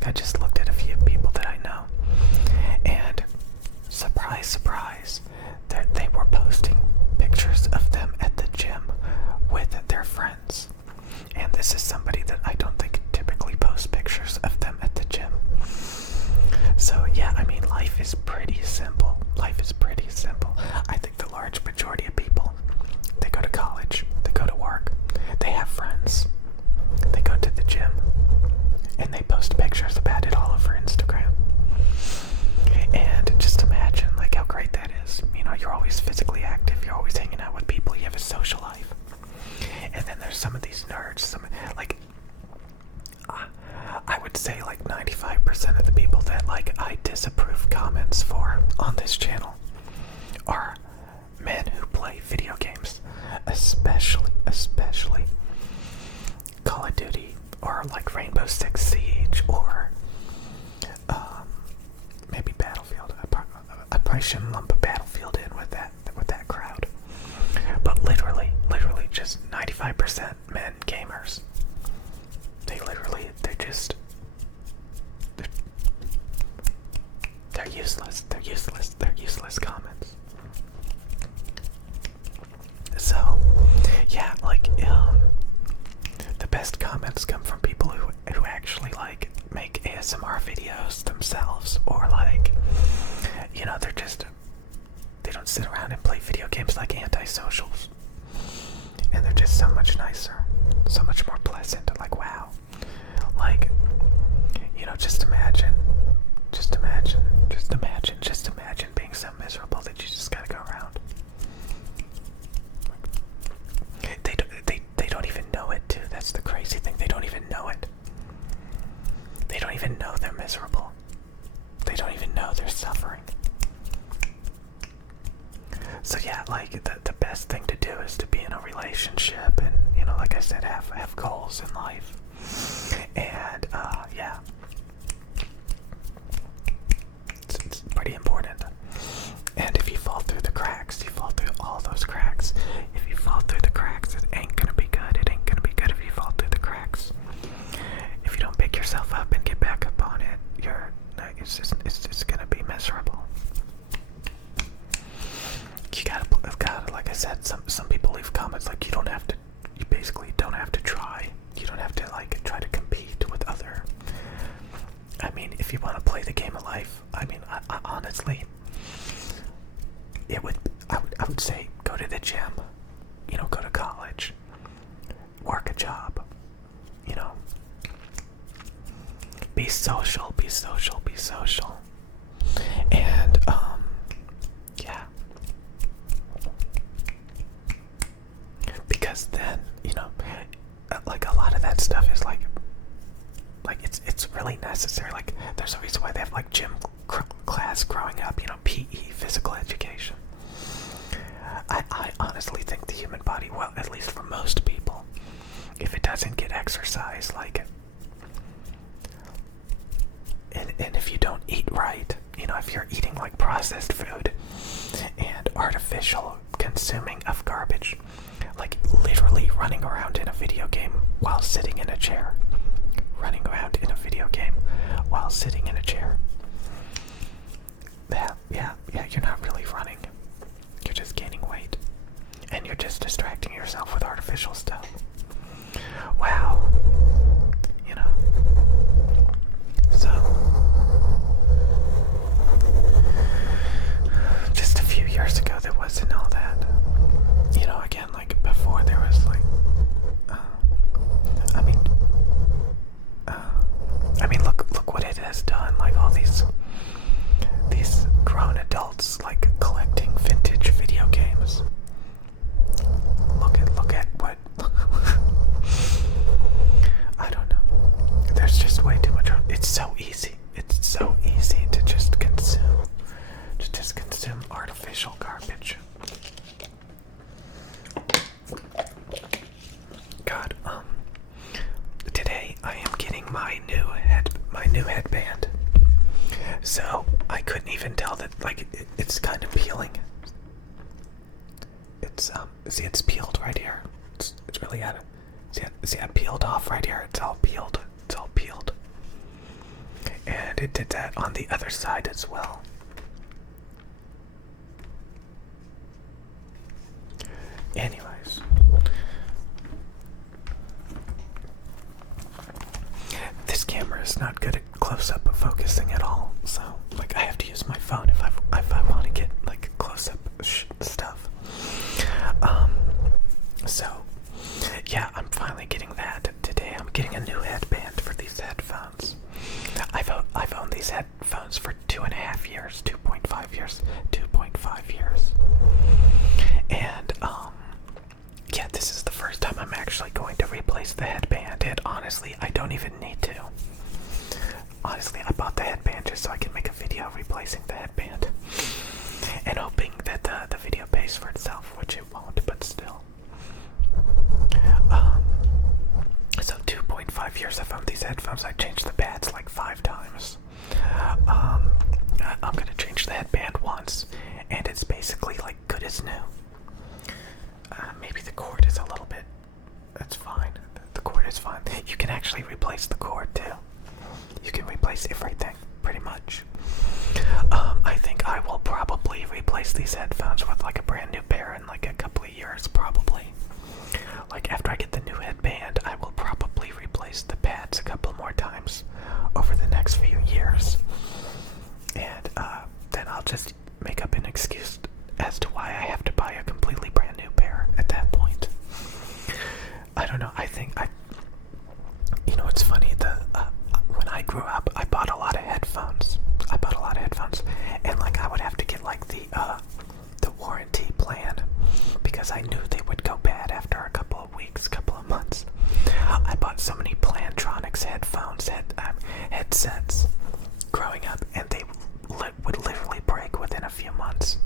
Like, I just looked at a few people that I know, and surprise, surprise, they were posting pictures of them at the gym with their friends. And this is somebody that I don't think typically posts pictures of them at the gym. So yeah, I mean, life is pretty simple. Life is pretty simple. I think the large majority of people, they go to college, they go to work, they have friends, they go to the gym, and they post pictures about it all over Instagram. And just imagine, like, how great that is. You know, you're always physically active, you're always hanging out with people, you have a social life. And then there's some of these nerds, I would say like 95% of the people that like I disapprove comments for on this channel are men who play video games, especially Call of Duty, or like Rainbow Six Siege, or maybe Battlefield. I probably shouldn't lump a Battlefield in with that crowd. But literally just 95% men gamers. They're useless comments. So, yeah, like, the best comments come from people who actually, like, make ASMR videos themselves, or, like, you know, they don't sit around and play video games like antisocials. And they're just so much nicer, so much more pleasant. Like, wow. Like, you know, just imagine being so miserable that you just gotta go around. They don't even know it, too. That's the crazy thing. They don't even know it. They don't even know they're miserable. They don't even know they're suffering. So yeah, like, the best thing to do is to be in a relationship, and, you know, like I said, have goals in life. And yeah, it's pretty important. And if you fall through the cracks, you fall through all those cracks. If you fall through the cracks, it ain't gonna be good. It ain't gonna be good if you fall through the cracks. If you don't pick yourself up and get back up on it, it's just gonna be miserable. You gotta, like I said, some people leave comments like you basically don't have to try. You don't have to, like, try to compete with other. I mean, if you want to play the game of life, I mean, I honestly, I would say go to the gym, you know, go to college, work a job, you know, be social, and, yeah. Because then, you know, like, a lot of that stuff is like it's really necessary. Like, there's a reason why they have, like, gym class growing up, you know, PE, physical education. I honestly think the human body, well, at least for most people, if it doesn't get exercise, like, and if you don't eat right, you know, if you're eating, like, processed food and artificial consuming of garbage, like, literally running around in a video game while sitting in a chair. Running around in a video game while sitting in a chair. Yeah, you're not really running. You're just gaining weight. And you're just distracting yourself with artificial stuff. Wow. You know. So, just a few years ago, there wasn't all that. You know, again, like, before there was, like, I mean, look what it has done. Like, all these grown adults, like, collecting vintage video games. Look at what. I don't know. There's just way too much. It's so easy. It's so easy to just consume artificial garbage. God, today I am getting my new headband. So I couldn't even tell that, like, it's kind of peeling. It's see, it's peeled right here. It's really at it. See, I peeled off right here. It's all peeled. glad it did that on the other side as well. Anyways, this camera is not good at close-up focusing at all, so like I have to use my phone if I want to get like close-up stuff. So yeah, I'm finally getting that today. I'm getting a new headband for these headphones. I've owned these headphones for 2.5 years, 2.5 years, 2.5 years, and yeah, this is the first time I'm actually going to replace the headband, and honestly, I don't even need to. Honestly, I bought the headband just so I can make a video replacing the headband, and hoping that the video pays for itself, which it won't, but still. So 2.5 years I've owned these headphones. I changed the pads like 5 times. I'm gonna change the headband once, and it's basically like good as new. Maybe the cord is a little bit. That's fine. The cord is fine. You can actually replace the cord too. You can replace everything, pretty much. I think I will probably replace these headphones with like a brand new pair in like a couple of years, probably. Like after I get the new headband, I will probably replace the pads a couple more times over the next few years. And then I'll just make up an excuse as to why I have to buy a completely brand new pair at that point. I don't know, you know, it's funny, when I grew up, I bought a lot of headphones. And like I would have to get like the warranty plan because I knew they would go bad after a couple of weeks, couple of months. I bought so many Plantronics headsets growing up, and they would literally break within a few months,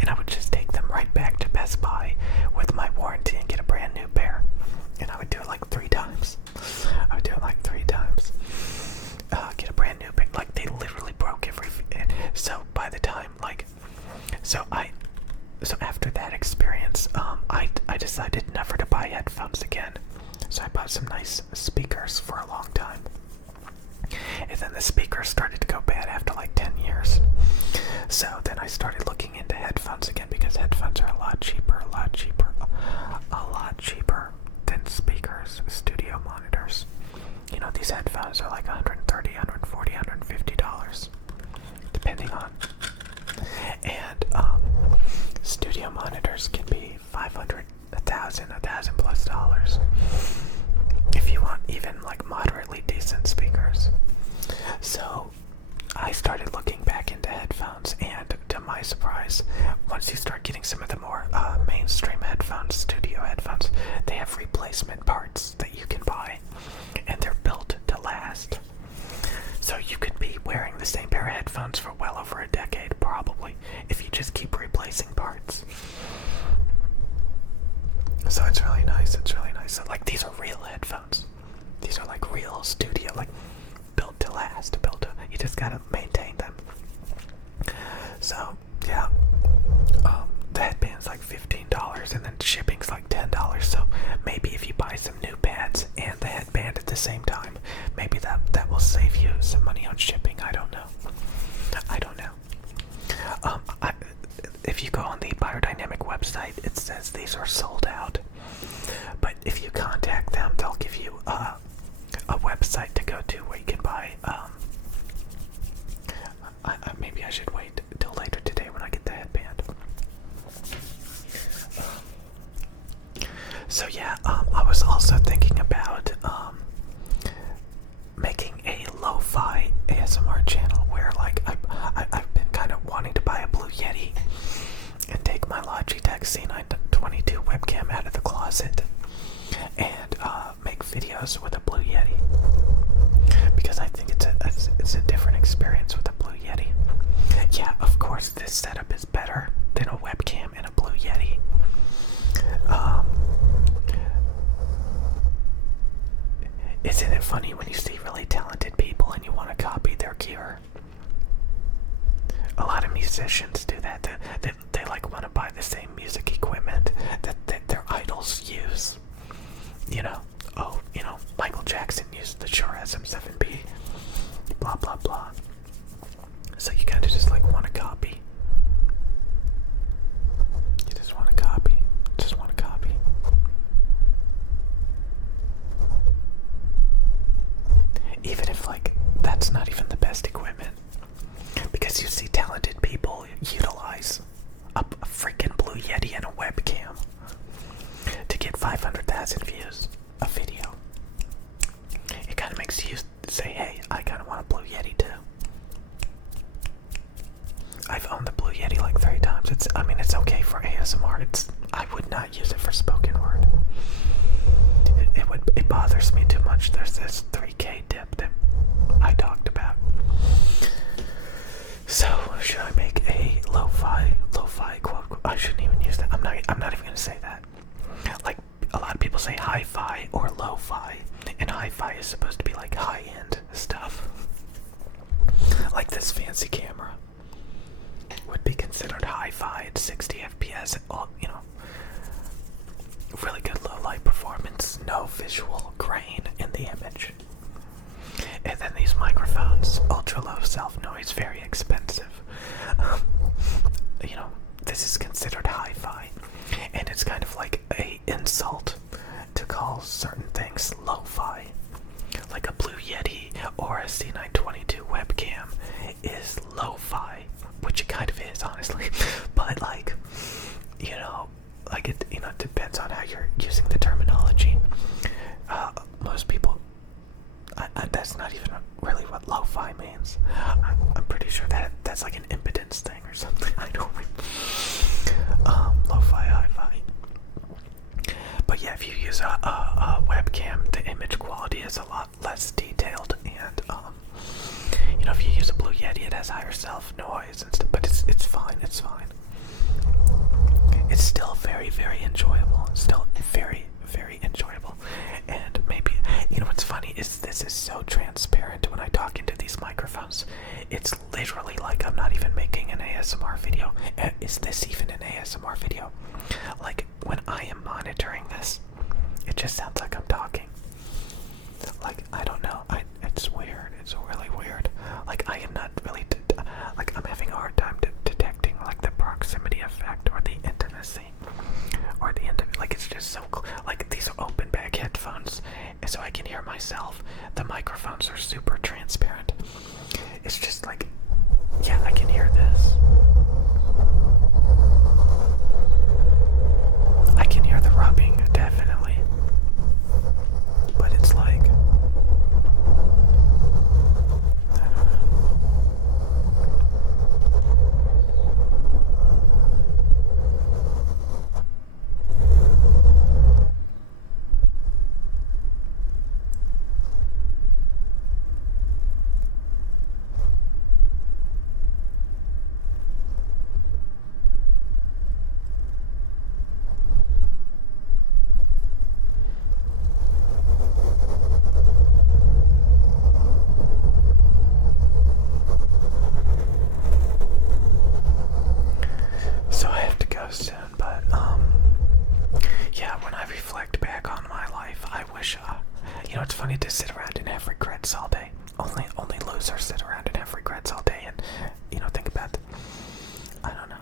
and I would just take them right back to Best Buy with my warranty and get a brand new pair, and I would do it like 3 times. Get a brand new pair. Like they literally broke so by the time so after that experience, I decided never to buy headphones again. So I bought some nice speakers for a long time. And then the speakers started to go bad after like 10 years. So then I started looking into headphones again because headphones are a lot cheaper than speakers, studio monitors. You know, these headphones are like $130, $140, $150, depending on. And studio monitors can be $500, $1,000 plus dollars if you want even like moderately decent speakers. So I started looking back into headphones, and to my surprise, once you start getting some of the more mainstream headphones, studio headphones, they have replacement parts that you can buy, and they're built to last. So you could be wearing the same pair of headphones for well over a decade, probably, if you just keep replacing parts. So it's really nice. So, like, these are real headphones. These are like real studio, like built to last. You just gotta maintain them. So yeah, the headband's like $15, and then shipping's like $10. So maybe if you buy some new pads and the headband at the same time, maybe that will save you some money on shipping. I don't know. If you go on the Biodynamic website, it says these are sold out. But if you contact them, they'll give you a website to go to where you can buy. Maybe I should wait till later today when I get the headband. So yeah, I was also thinking about making a lo-fi ASMR channel where like I've been kind of wanting to buy a Blue Yeti and take my Logitech C922 webcam out of the closet and make videos with a Blue Yeti, because I think it's a different experience with a Blue Yeti. Yeah, of course this setup is better than a webcam and a Blue Yeti. Isn't it funny when you see really talented people and you want to copy their gear? A lot of musicians do that. They like want to buy the same music equipment that their idols use. You know, Michael Jackson used the Shure SM7B, blah blah blah. of like, that's not even the best equipment. Because you see talented people utilize a freaking Blue Yeti and a webcam to get 500,000 views a video. It kind of makes you say, hey, I kind of want a Blue Yeti too. I've owned the Blue Yeti like 3 times. It's okay for ASMR. I would not use it for spoken word. It bothers me too much. There's this 3K dip that I talked about. So should I make a lo-fi quote? I shouldn't even use that. I'm not even gonna say that. Like, a lot of people say hi-fi or lo-fi, and hi-fi is supposed to be like high-end stuff. Like this fancy camera would be considered hi-fi at 60 FPS, really good low light performance, no visual grain in the image. And then these microphones, ultra low self noise, very expensive. This is considered hi-fi, and it's kind of like a insult to call certain things lo-fi. Like a Blue Yeti or a C922 webcam is lo-fi, which it kind of is, honestly. But it depends on how you're using the terminology. Most people, that's not even really what lo-fi means. I'm pretty sure that's like an impotence thing or something. I don't lo-fi, hi-fi. But yeah, if you use a webcam, the image quality is a lot less detailed, and if you use a Blue Yeti, it has higher self noise and stuff. But it's fine. It's fine. It's still very, very enjoyable. Still very, very enjoyable. And maybe, what's funny is this is so transparent when I talk into these microphones. It's literally like I'm not even making an ASMR video. Is this even an ASMR video? Like, when I am monitoring this, it just sounds like I'm talking. Like, I don't know. It's weird. It's really weird. Like, I am not really, I'm having a hard time detecting, like, the proximity effect or the intimacy. Like, it's just so cool. Like, these are open back headphones, and so I can hear myself. The microphones are super transparent. It's just like, yeah, I can hear this. I can hear the rubbing, definitely. But it's like, I don't know. So I have to go soon, but yeah, when I reflect back on my life, I wish it's funny to sit around and have regrets all day. Only losers sit around and have regrets all day, and think about I don't know.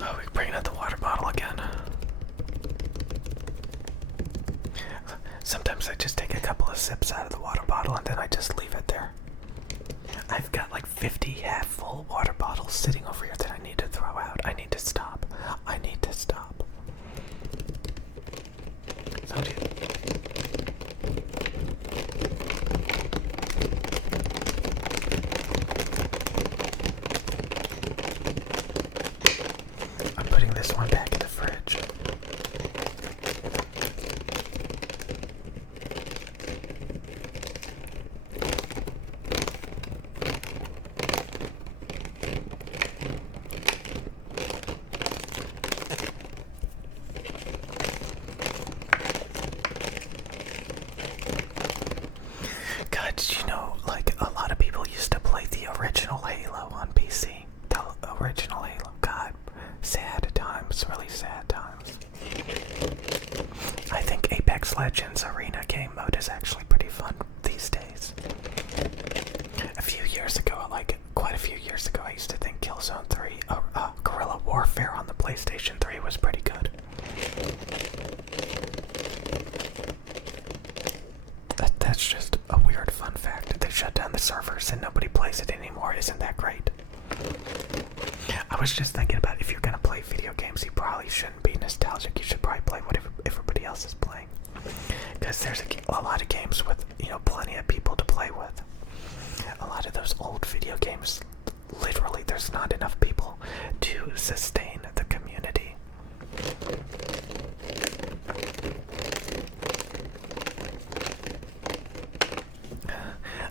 Oh, we're bringing out the water bottle again. Sometimes I just take a couple of sips out of the water bottle and then I just leave it there. I've got like 50 half-full water bottles sitting over here that I need to throw out. I need to stop. So I'm putting this one back in the fridge. God, did you know, like, a lot of people used to play the original Halo on PC? The original Halo. God, sad times, really sad times. I think Apex Legends Arena game mode is actually pretty fun these days. Quite a few years ago, I used to think Killzone 3, Guerrilla Warfare on the PlayStation 3 was pretty nostalgic, you should probably play what everybody else is playing. Because there's a lot of games with, plenty of people to play with. A lot of those old video games, literally, there's not enough people to sustain the community.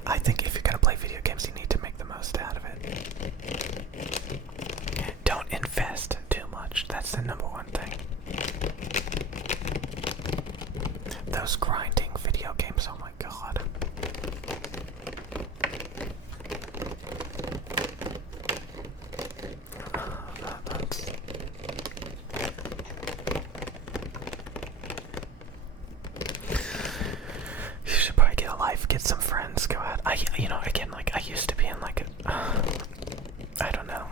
I think if you're gonna play video games, you need to make the most out of it. Don't invest too much. That's the number one thing. Those grinding video games, oh my god. You should probably get a life, get some friends, go out. Again, like, I used to be in like I don't know.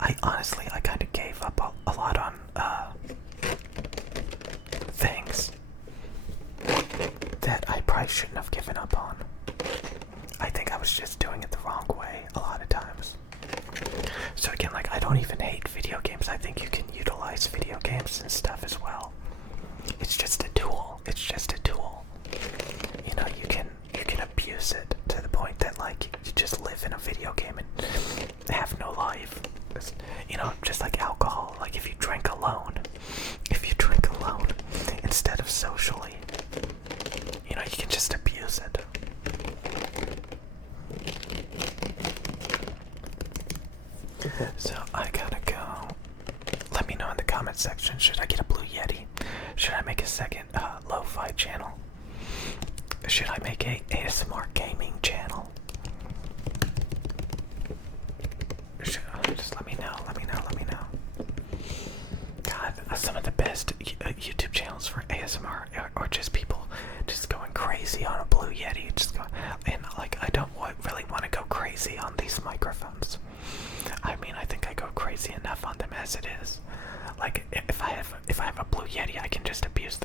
I kind of gave up a lot on things that I probably shouldn't have given up on. I think I was just doing it the wrong way a lot of times. So again, like, I don't even hate video games. I think you can utilize video games and stuff as well. It's just a tool. It's just a tool. You can abuse it to the point that, like, you just live in a video game and have no life. Just like alcohol. Like, if you drink alone instead of socially, you can just abuse it. So I gotta go. Let me know in the comment section, should I get a Blue Yeti? Should I make a second lo-fi channel? Should I make a ASMR gaming channel? Just let me know. God, some of the best YouTube channels for ASMR are just people just going crazy on a Blue Yeti. And like, I don't really want to go crazy on these microphones. I mean, I think I go crazy enough on them as it is. Like, if I have a Blue Yeti, I can just abuse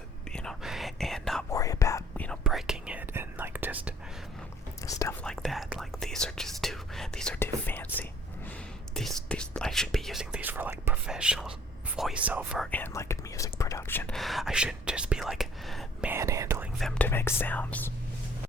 and not worry about breaking it and like just stuff like that. Like, these are too fancy. These I should be using these for like professional voiceover and like music production. I shouldn't just be like manhandling them to make sounds.